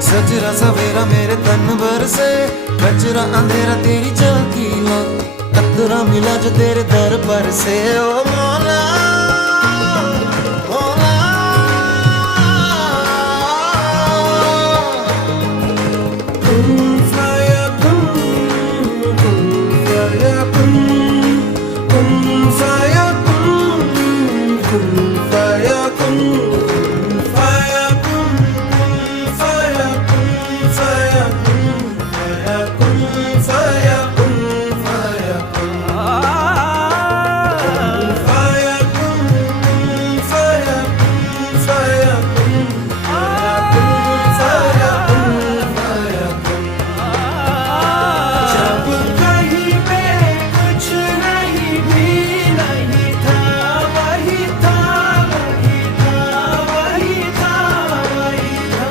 सजरा सवेरा मेरे तन भर से, कचरा अंधेरा तेरी झांकी ला, कतरा मिला जो तेरे दर पर से। ओ मौला